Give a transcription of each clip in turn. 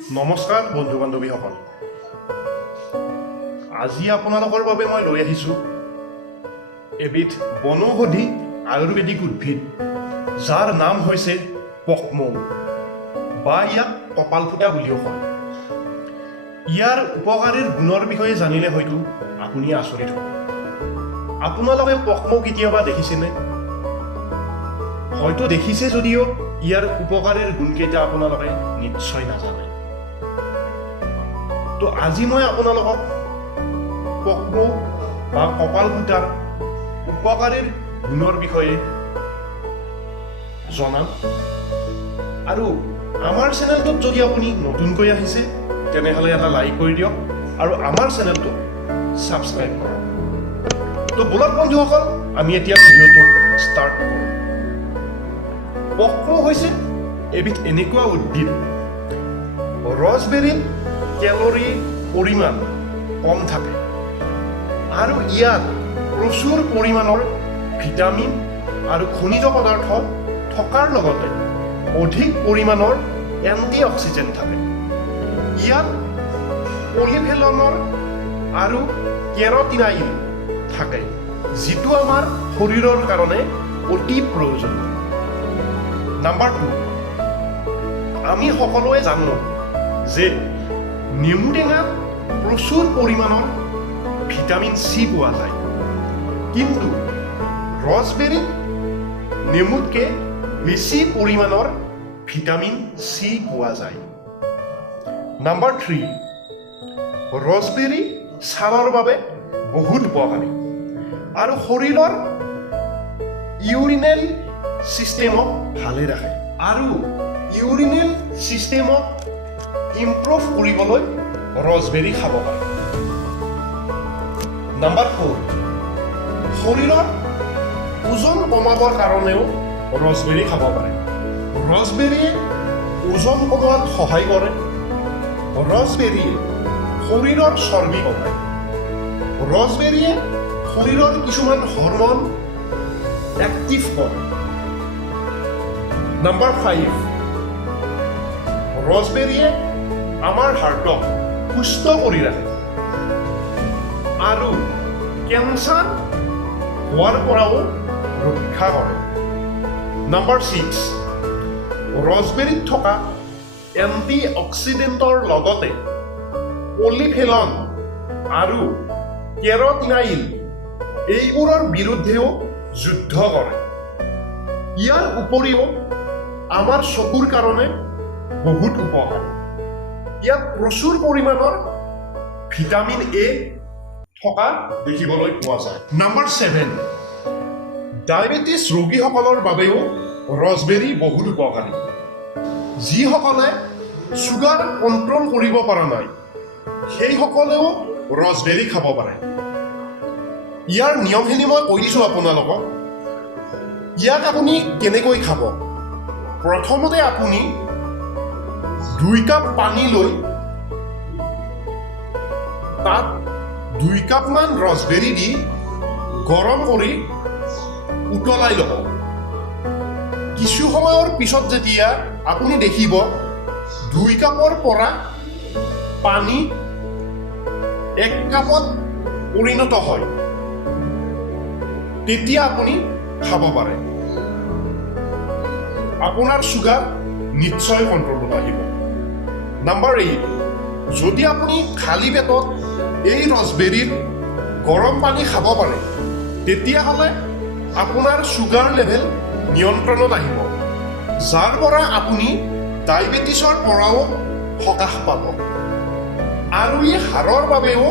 নমস্কাৰ বন্ধু বান্ধৱীসকল, আজি আপোনালোকৰ বাবে মই লৈ আহিছোঁ এবিধ বনৌষধি আয়ুৰ্বেদিক উদ্ভিদ, যাৰ নাম হৈছে পক্ষ্মৌ বা ইয়াক কপালফুটা বুলিও কয়। ইয়াৰ উপকাৰীৰ গুণৰ বিষয়ে জানিলে হয়তো আপুনি আচৰিত হ'ব। আপোনালোকে পক্ষ্মৌ কেতিয়াবা দেখিছেনে? হয়তো দেখিছে যদিও ইয়াৰ উপকাৰীৰ গুণকেইটা আপোনালোকে নিশ্চয় নাজানে। তো আজি মই আপোনালোকক পক্ষ্মৌ বা কপালফুটাৰ উপকাৰীৰ গুণৰ বিষয়ে জনাম। আৰু আমাৰ চেনেলটোত যদি আপুনি নতুনকৈ আহিছে তেনেহ'লে এটা লাইক কৰি দিয়ক আৰু আমাৰ চেনেলটো ছাবস্ক্ৰাইব কৰক। তো বলক বন্ধুসকল, আমি এতিয়া ভিডিঅ'টো ষ্টাৰ্ট কৰোঁ। পক্ষ্মৌ হৈছে এবিধ এনেকুৱা উদ্ভিদ, ৰজবেৰীত কেলৰিৰ পৰিমাণ কম থাকে আৰু ইয়াত প্ৰচুৰ পৰিমাণৰ ভিটামিন আৰু খনিজ পদাৰ্থ থকাৰ লগতে অধিক পৰিমাণৰ এণ্টি অক্সিডেণ্ট থাকে। ইয়াত পলিফেনলৰ আৰু কেৰটিনাইল থাকে, যিটো আমাৰ শৰীৰৰ কাৰণে অতি প্ৰয়োজনীয়। নাম্বাৰ 2, আমি সকলোৱে জানো যে নেমু টেঙাত প্ৰচুৰ পৰিমাণৰ ভিটামিন চি পোৱা যায়, কিন্তু ৰজবেৰীত নেমুতকৈ বেছি পৰিমাণৰ ভিটামিন চি পোৱা যায়। নাম্বাৰ 3, ৰজবেৰী ছালৰ বাবে বহুত উপকাৰী আৰু শৰীৰৰ ইউৰিনেল ছিষ্টেমক ভালে ৰাখে আৰু ইউৰিনেল ছিষ্টেমক ইম্প্ৰুভ কৰিবলৈ ৰজবেৰী খাব পাৰে। নাম্বাৰ 4, শৰীৰৰ ওজন কমাবৰ কাৰণেও ৰজবেৰী খাব পাৰে। ৰজবেৰীয়ে ওজন কমোৱাত সহায় কৰে। ৰজবেৰীয়ে শৰীৰৰ চৰ্বি কমায়। ৰজবেৰীয়ে শৰীৰৰ কিছুমান হৰমন এক্টিভ কৰে। নাম্বাৰ 5, ৰজবেৰীয়ে আমাৰ হাৰ্টক সুস্থ কৰি ৰাখে আৰু কেঞ্চাৰ হোৱাৰ পৰাও ৰক্ষা কৰে। নাম্বাৰ 6, ৰজবেৰীত থকা এণ্টি অক্সিডেণ্টৰ লগতে পলিফেনল আৰু কেৰটিনাইল এইবোৰৰ বিৰুদ্ধেও যুদ্ধ কৰে। ইয়াৰ উপৰিও আমাৰ চকুৰ কাৰণে বহুত উপকাৰ। ইয়াত প্ৰচুৰ পৰিমাণৰ ভিটামিন এ থকা দেখিবলৈ পোৱা যায়। নাম্বাৰ 7, ডায়েবেটিছ ৰোগীসকলৰ বাবেও ৰজবেৰী বহুত উপকাৰী। যিসকলে চুগাৰ কণ্ট্ৰল কৰিব পৰা নাই সেইসকলেও ৰজবেৰী খাব পাৰে। ইয়াৰ নিয়মখিনি মই কৈ দিছোঁ আপোনালোকক। ইয়াক আপুনি কেনেকৈ খাব? প্ৰথমতে আপুনি 2 কাপ পানী লৈ তাত 2 কাপমান ৰজবেৰী দি গৰম কৰি উতলাই ল'ব। কিছু সময়ৰ পিছত যেতিয়া আপুনি দেখিব 2 কাপৰ পৰা পানী 1 কাপত পৰিণত হয়, তেতিয়া আপুনি খাব পাৰে। আপোনাৰ চুগাৰ নিশ্চয় কণ্ট্ৰলত আহিব। নাম্বাৰ 8, যদি আপুনি খালী পেটত এই ৰজবেৰীৰ গৰম পানী খাব পাৰে তেতিয়াহ'লে আপোনাৰ চুগাৰ লেভেল নিয়ন্ত্ৰণত আহিব, যাৰ পৰা আপুনি ডায়েবেটিছৰ পৰাও সকাহ পাব আৰু ই হাড়ৰ বাবেও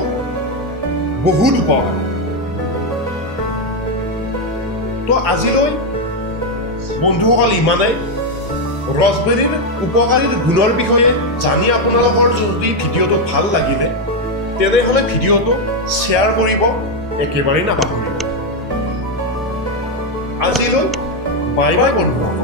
বহুত উপকাৰী। তো আজিলৈ বন্ধুসকল ইমানেই। ৰজবেৰীৰ উপকাৰীৰ গুণৰ বিষয়ে জানি আপোনালোকৰ যদি ভিডিঅ'টো ভাল লাগিলে তেনেহ'লে ভিডিঅ'টো শ্বেয়াৰ কৰিব একেবাৰেই নাপাহৰিব। আজিলৈ বাই বাই বন্ধু।